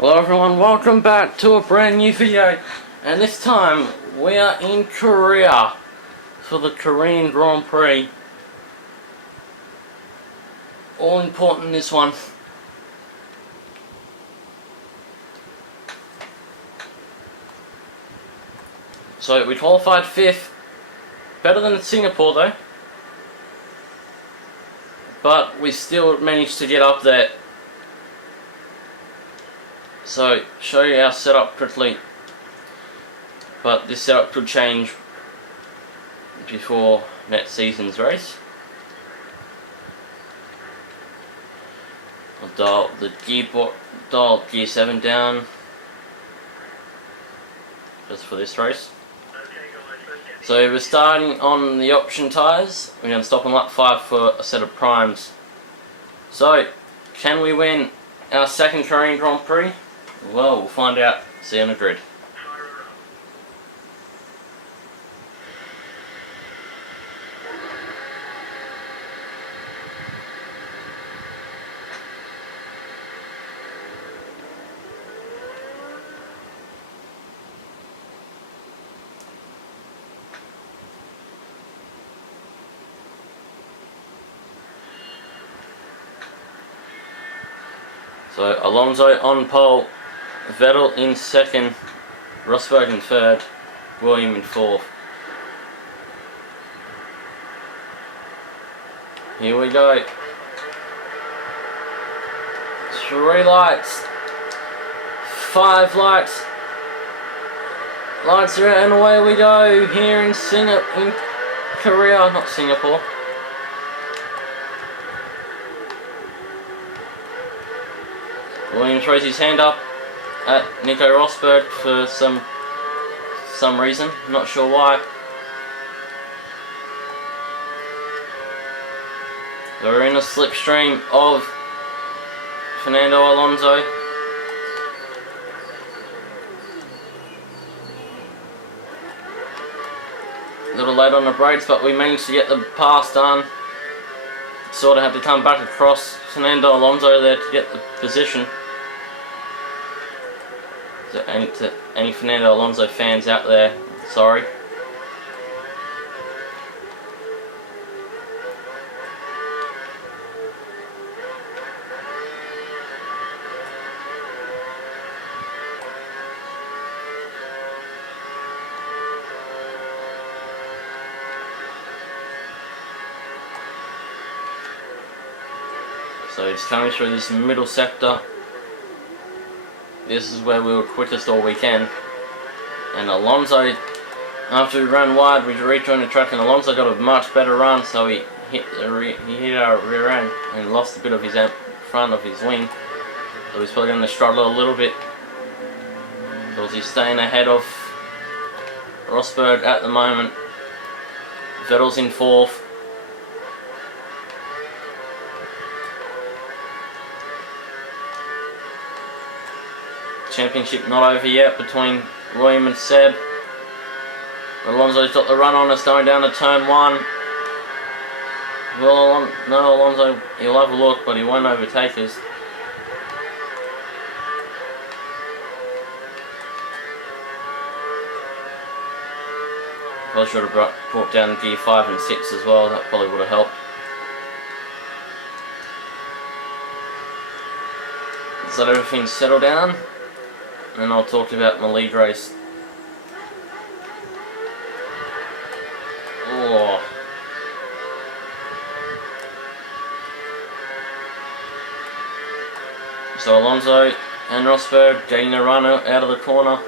Hello everyone, welcome back to a brand new video, and this time we are in Korea for the Korean Grand Prix. All important, this one. So we qualified 5th, better than Singapore though, but we still managed to get up there. So, show you our setup quickly, but this setup could change before next season's race. I'll dial the dial gear 7 down just for this race. So we're starting on the option tyres. We're going to stop on lap 5 for a set of primes. So, can we win our second Korean Grand Prix? Well, we'll find out. See you on the grid. So Alonso on pole, Vettel in second, Rosberg in third, William in fourth. Here we go. 3 lights, 5 lights. Lights are out and away we go here in Korea, not Singapore. William throws his hand up at Nico Rosberg for some reason, not sure why. We're in a slipstream of Fernando Alonso. A little late on the brakes, but we managed to get the pass done. Sort of had to come back across Fernando Alonso there to get the position. To any Fernando Alonso fans out there, sorry. So it's coming through this middle sector. This is where we were quickest all weekend, and Alonso, after we ran wide, we rejoined the track, and Alonso got a much better run, so he hit our rear end and lost a bit of his front of his wing. So he's probably going to struggle a little bit because he's staying ahead of Rosberg at the moment. Vettel's in fourth. Championship not over yet between William and Seb. Alonso's got the run on us going down to turn 1. Well, no, Alonso, he'll have a look, but he won't overtake us. Probably should have brought down gear 5 and 6 as well, that probably would have helped. So let everything settle down, and I'll talk about my lead race. Oh. So Alonso and Rosberg getting a run out of the corner.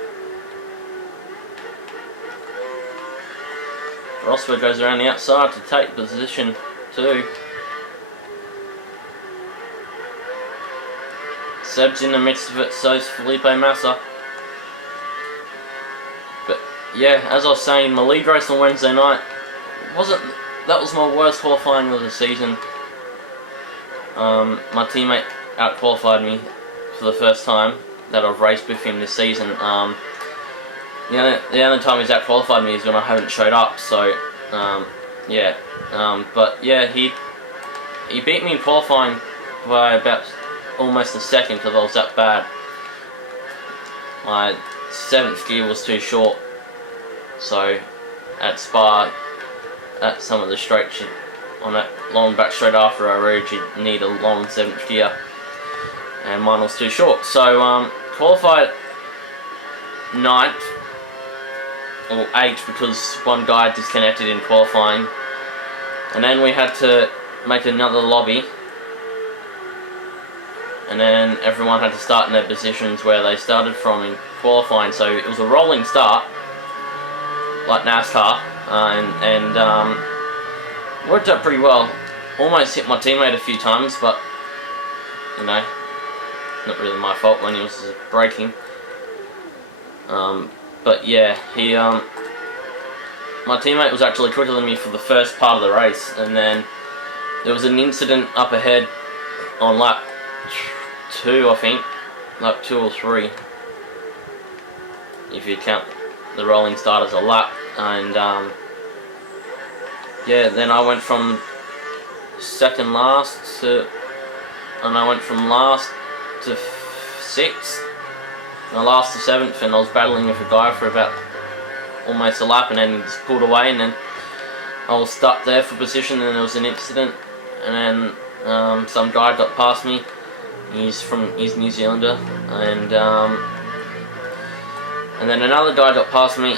Rosberg goes around the outside to take position 2. Seb's in the midst of it, so's Felipe Massa. But yeah, as I was saying, my lead race on Wednesday night that was my worst qualifying of the season. My teammate out-qualified me for the first time that I've raced with him this season. The only time he's out-qualified me is when I haven't showed up. So yeah, but yeah, he beat me in qualifying by about almost a second because I was that bad. my 7th gear was too short, so at Spa, at some of the straights on that long back straight after our rouge, you need a long 7th gear, and mine was too short. So qualified 9th or 8th because one guy disconnected in qualifying, and then we had to make another lobby, and then everyone had to start in their positions where they started from in qualifying. So it was a rolling start like NASCAR, and worked out pretty well. Almost hit my teammate a few times, but you know, not really my fault when he was braking. But yeah, my teammate was actually quicker than me for the first part of the race, and then there was an incident up ahead on lap 2, I think, lap 2 or 3, if you count the rolling start as a lap. And yeah, then I went from second last to, and I went from last to 6th, and I last to 7th, and I was battling with a guy for about almost a lap, and then he just pulled away, and then I was stuck there for position, and there was an incident, and then some guy got past me. He's New Zealander, and then another guy got past me.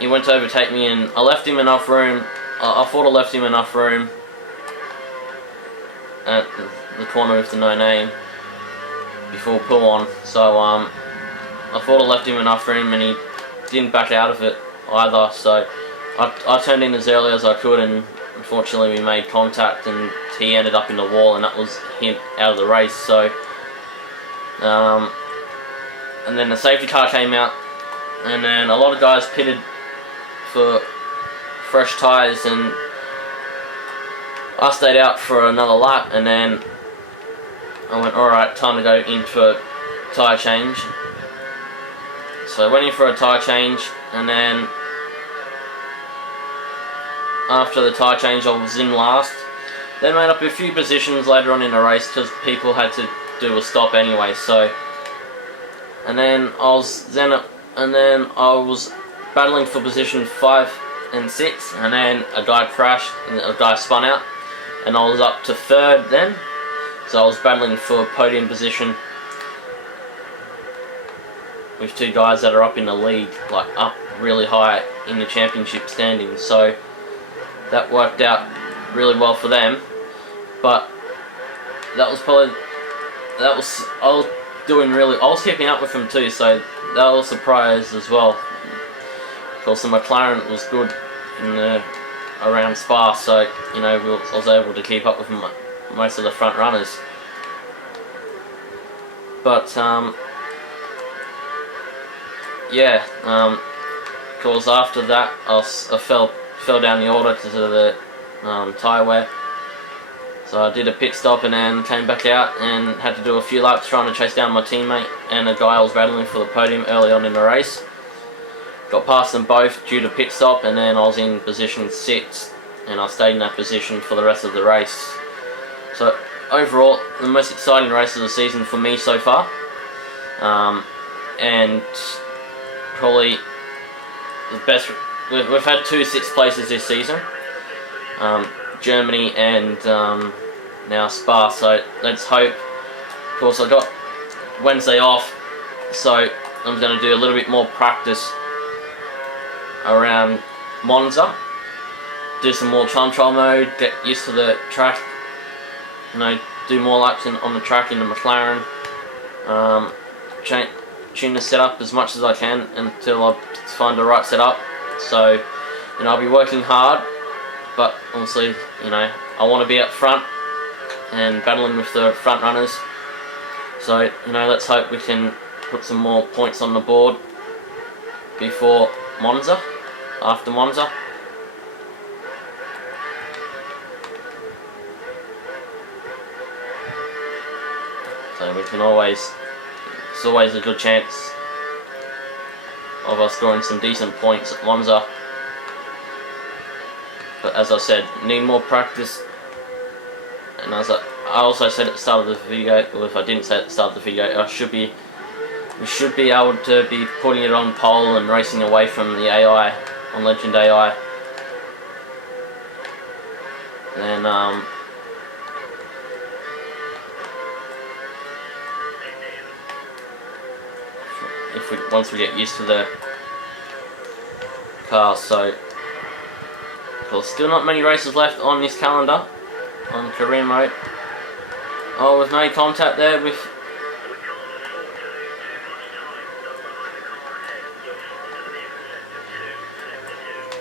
He went to overtake me, and I left him enough room. I thought I left him enough room at the corner with the no name before pull on. So I thought I left him enough room, and he didn't back out of it either. So I turned in as early as I could, and unfortunately we made contact, and he ended up in the wall, and that was him out of the race. So and then the safety car came out, and then a lot of guys pitted for fresh tyres, and I stayed out for another lap, and then I went, alright, time to go in for tyre change. So I went in for a tyre change, and then after the tyre change I was in last. Then made up a few positions later on in the race because people had to do a stop anyway. So, and then I was battling for position 5 and 6, and then a guy crashed and a guy spun out, and I was up to 3rd then. So I was battling for podium position with 2 guys that are up in the league, like up really high in the championship standings. So that worked out really well for them. But I was keeping up with them too, so that was a surprise as well. Of course, the McLaren was good in around Spa, so you know I was able to keep up with most of the front runners. But yeah, of course after that I fell down the order because of the tyre wear. So I did a pit stop and then came back out and had to do a few laps trying to chase down my teammate and a guy I was battling for the podium early on in the race. Got past them both due to pit stop, and then I was in position 6, and I stayed in that position for the rest of the race. So overall, the most exciting race of the season for me so far, and probably the best. We've had 2 6th places this season, Germany and now Spa, so let's hope. Of course I got Wednesday off, so I'm going to do a little bit more practice around Monza, do some more time trial mode, get used to the track, you know, do more laps on the track in the McLaren, tune the setup as much as I can until I find the right setup. So, you know, I'll be working hard, but obviously, you know, I want to be up front and battling with the front runners. So, you know, let's hope we can put some more points on the board before Monza, after Monza. So we can always, it's always a good chance of us scoring some decent points at Monza. But as I said, need more practice. And as I also said at the start of the video, or if I didn't say at the start of the video, I should be we should be able to be putting it on pole and racing away from the AI on Legend AI. Then once we get used to the car. So there's still not many races left on this calendar on career mode. Oh, we've made contact there with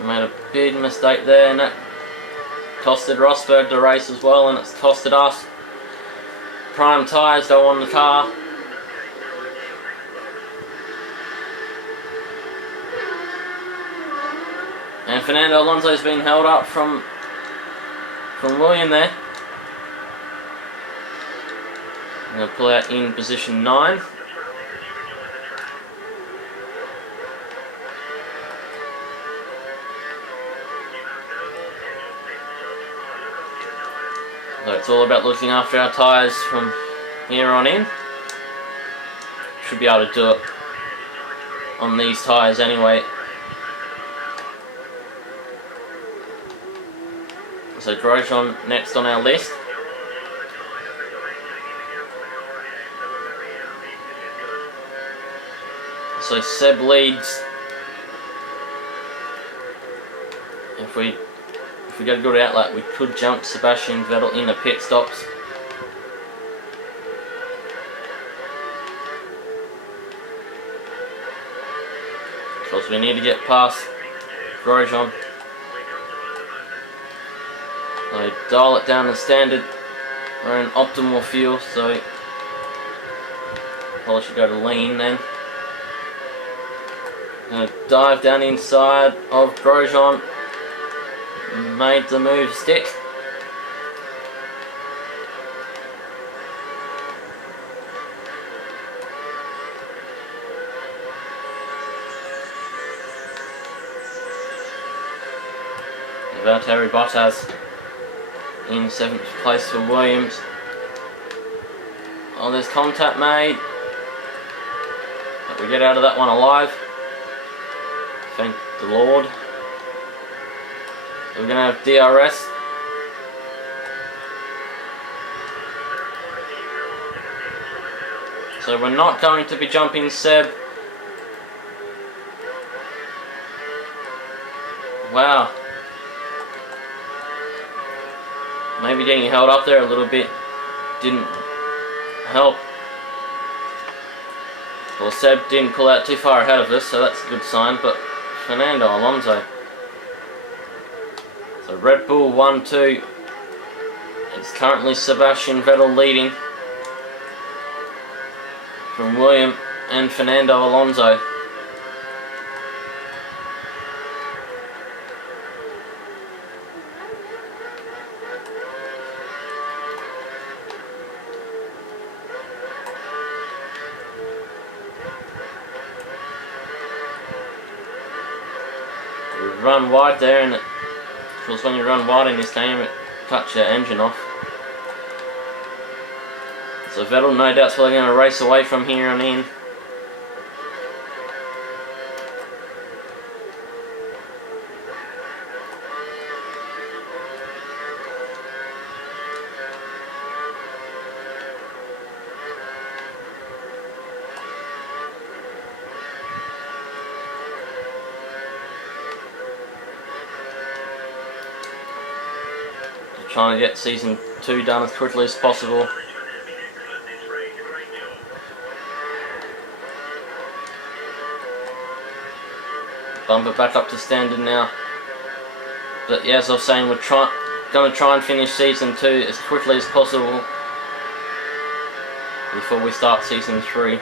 made a big mistake there, and that costed Rosberg the race as well, and it's costed us. Prime tyres go on the car. And Fernando Alonso's been held up from William there. I'm going to pull out in position 9. So it's all about looking after our tyres from here on in. Should be able to do it on these tyres anyway. So Grosjean next on our list. So Seb leads. If we get a good outlet, we could jump Sebastian Vettel in the pit stops. Because we need to get past Grosjean. So dial it down to standard. We're in optimal fuel, so probably should go to lean then. Gonna dive down inside of Grosjean. Made the move stick. Valtteri Bottas in 7th place for Williams. Oh, there's contact made. But we get out of that one alive. Thank the Lord. We're going to have DRS. So we're not going to be jumping Seb. Wow. Maybe getting held up there a little bit didn't help. Well, Seb didn't pull out too far ahead of us, so that's a good sign, but Fernando Alonso. So Red Bull 1-2. It's currently Sebastian Vettel leading from William and Fernando Alonso. We run wide there, and because when you run wide in this game, it cuts your engine off. So Vettel, no doubt's probably going to race away from here on in. Trying to get season 2 done as quickly as possible. Bump it back up to standard now. But yeah, as I was saying, we're going to try and finish season 2 as quickly as possible before we start season 3.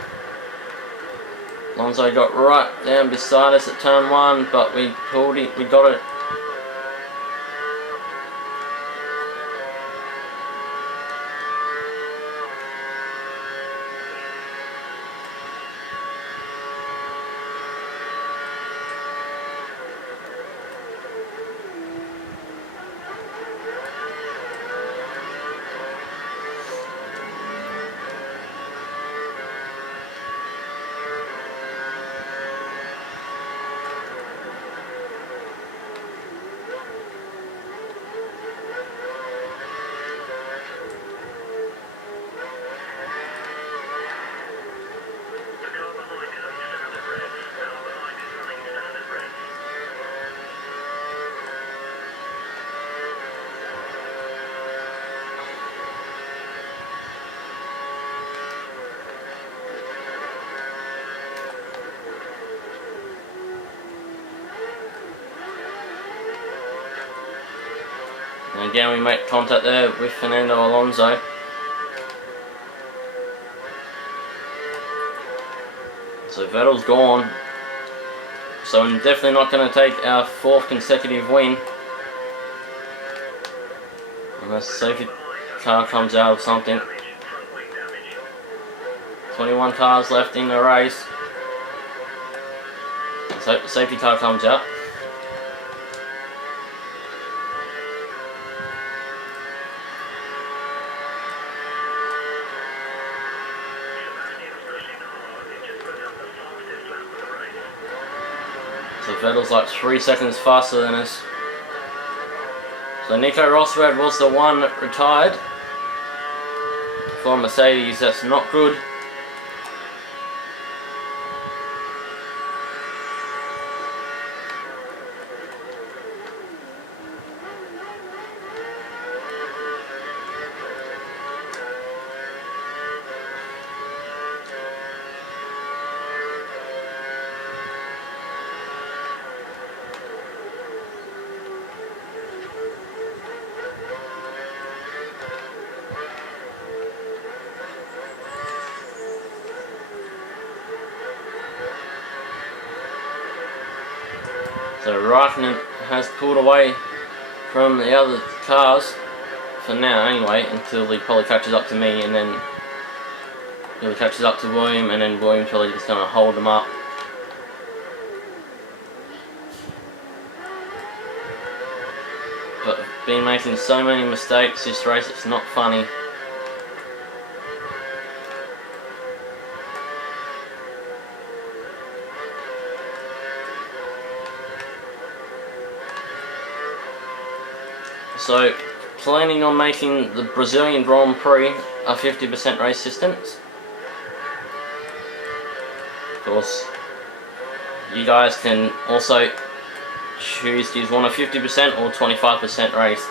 Alonso got right down beside us at turn 1, but we pulled it, we got it. And again we make contact there with Fernando Alonso. So Vettel's gone. So we're definitely not going to take our 4th consecutive win. Unless the safety car comes out of something. 21 cars left in the race. Let's hope the safety car comes out. So Vettel's like 3 seconds faster than us. So Nico Rosberg was the one that retired for Mercedes. That's not good. So Raikkonen has pulled away from the other cars for now anyway, until he probably catches up to me, and then he catches up to William, and then William's probably just going to hold them up. But I've been making so many mistakes this race, it's not funny. So, planning on making the Brazilian Grand Prix a 50% race distance. Of course, you guys can also choose to want a 50% or 25% race.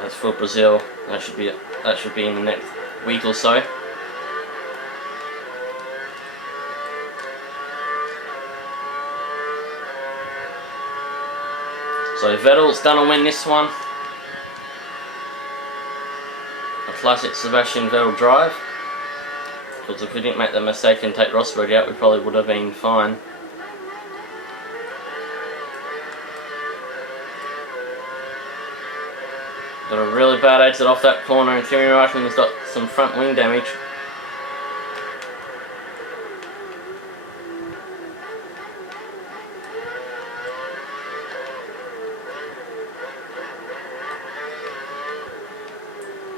That's for Brazil. That should be in the next week or so. So Vettel's done a win this one. A classic Sebastian Vettel drive. Because if we didn't make that mistake and take Rosberg out, we probably would have been fine. Got a really bad exit off that corner, and Kimi Raikkonen's got some front wing damage.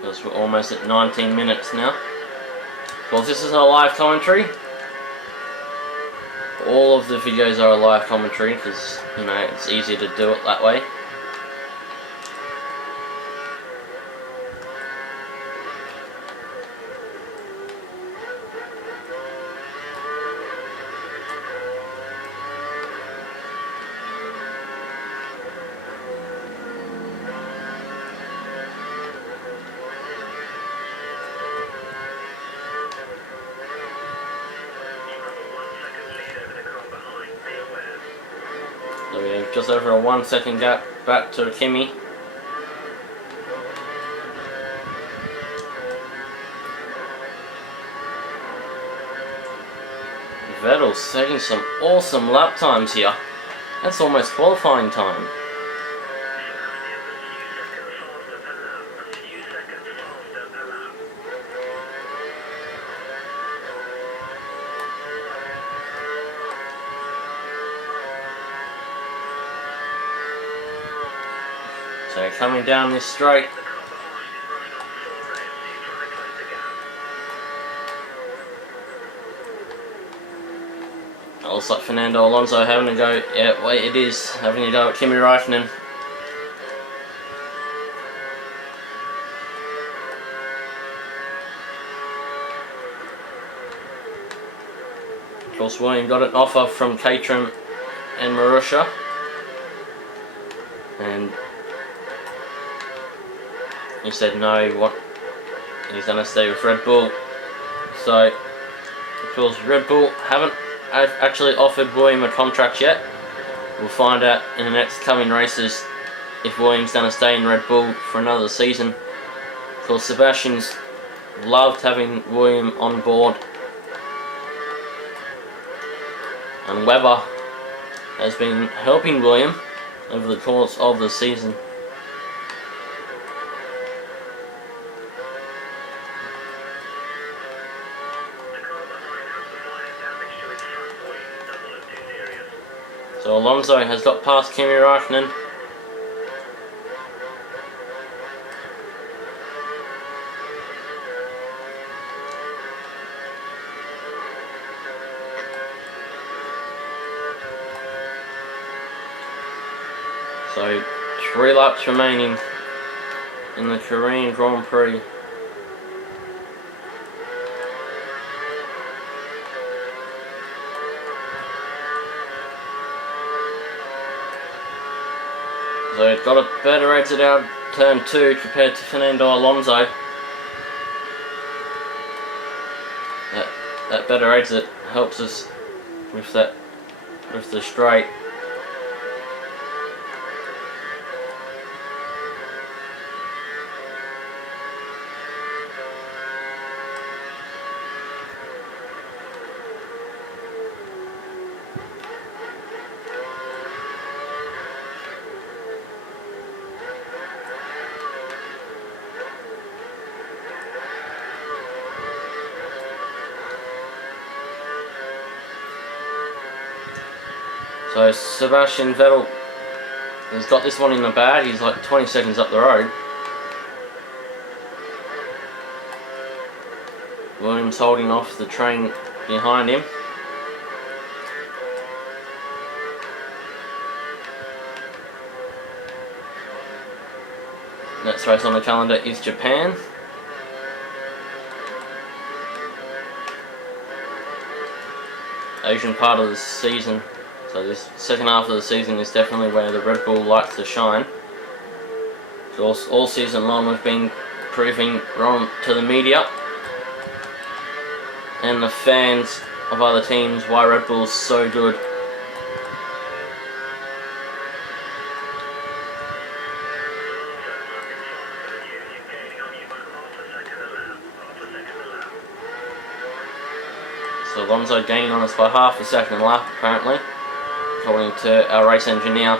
Because we're almost at 19 minutes now. Well, this is a live commentary. All of the videos are a live commentary because, you know, it's easier to do it that way. So we have just over a 1 second gap back to Kimi. Vettel's taking some awesome lap times here. That's almost qualifying time. So coming down this straight. It looks like Fernando Alonso having to go, yeah, wait, it is, having to go at Kimi Raikkonen. Of course, William got an offer from Caterham and Marussia. And he said no, he's going to stay with Red Bull. So, of course, Red Bull haven't actually offered William a contract yet. We'll find out in the next coming races if William's going to stay in Red Bull for another season. Of course, Sebastian's loved having William on board, and Webber has been helping William over the course of the season. So Alonso has got past Kimi Räikkönen. So 3 laps remaining in the Korean Grand Prix. So got a better exit out turn 2 compared to Fernando Alonso. That better exit helps us with the straight. So Sebastian Vettel has got this one in the bag. He's like 20 seconds up the road. Williams holding off the train behind him. Next race on the calendar is Japan. Asian part of the season. So this second half of the season is definitely where the Red Bull likes to shine. So all season long we've been proving wrong to the media and the fans of other teams why Red Bull's so good. So Alonso gaining on us by half a second a lap apparently, according to our race engineer.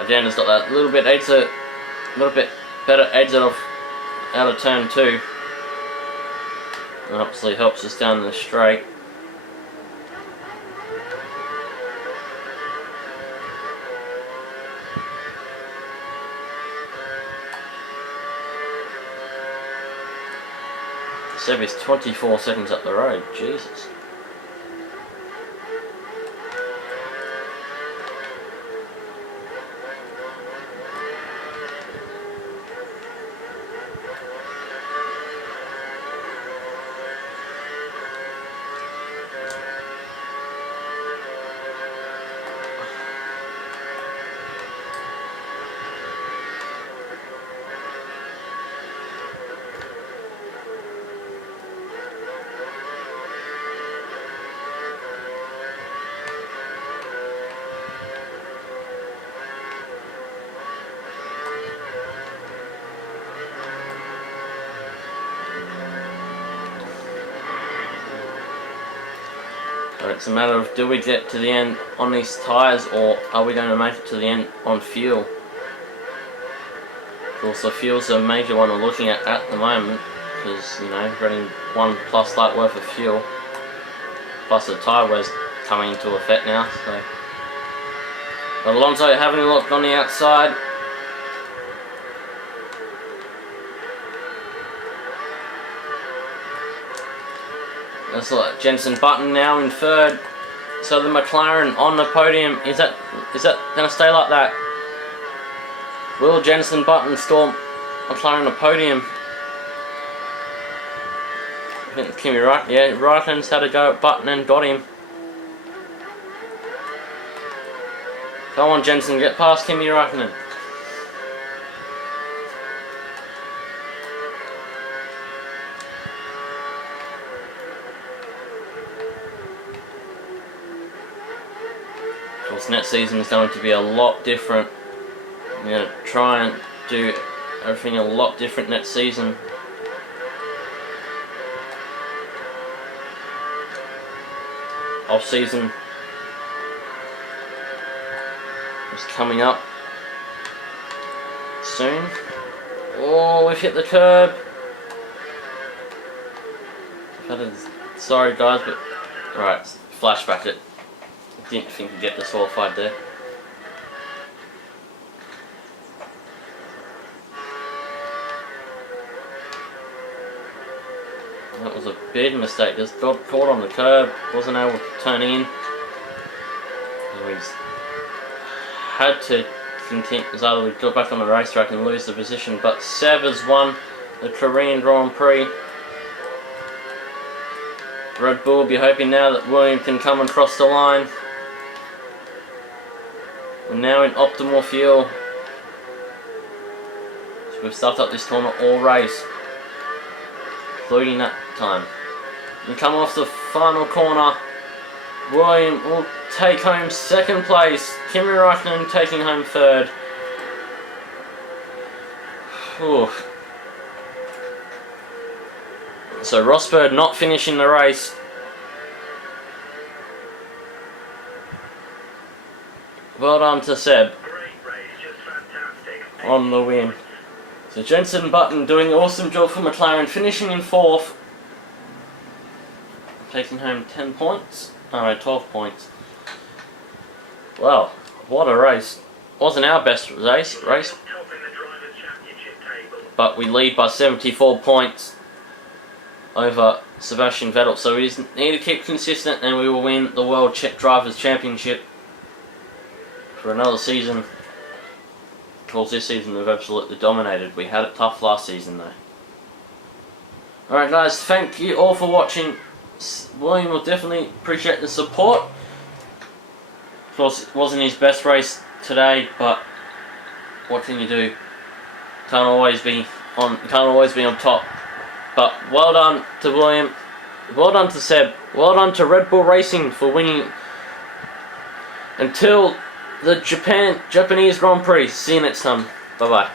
Again, has got that little bit better exit off out of turn 2. And obviously helps us down the straight. Seb is 24 seconds up the road, Jesus. But it's a matter of, do we get to the end on these tyres, or are we going to make it to the end on fuel? Of course, the fuel's a major one we're looking at the moment, because, you know, running 1+ lap worth of fuel, plus the tyre wear's coming into effect now. So, but Alonso having a look on the outside. That's like Jenson Button now in third. So the McLaren on the podium, is that going to stay like that? Will Jenson Button storm McLaren on the podium? I think Kimi Räikkönen, yeah, Räikkönen's had to go at Button and got him. Come on Jenson, get past Kimi Räikkönen. this next season is going to be a lot different. I'm going to try and do everything a lot different next season. Off season is coming up soon. Oh, we've hit the curb. Sorry guys, but right, flashback it. Didn't think we'd get disqualified there. That was a big mistake. Just got caught on the curb, wasn't able to turn in. And we had to continue, either we go back on the racetrack and lose the position. But Seb has won the Korean Grand Prix. Red Bull will be hoping now that William can come across the line. We're now in optimal fuel. So we've stuffed up this corner all race, including that time. And come off the final corner, William will take home second place. Kimi Räikkönen taking home third. Whew. So Rosberg not finishing the race. Well done to Seb on the win. So Jenson Button doing an awesome job for McLaren, finishing in 4th. Taking home 10 points. No, 12 points. Well, what a race. Wasn't our best race, but we lead by 74 points over Sebastian Vettel. So we just need to keep consistent and we will win the World Drivers' Championship for another season. Of course, this season we've absolutely dominated. We had it tough last season though. Alright guys, thank you all for watching. William will definitely appreciate the support. Of course, it wasn't his best race today, but what can you do? Can't always be on top. But well done to William, well done to Seb, well done to Red Bull Racing for winning. Until the Japanese Grand Prix. See you next time. Bye bye.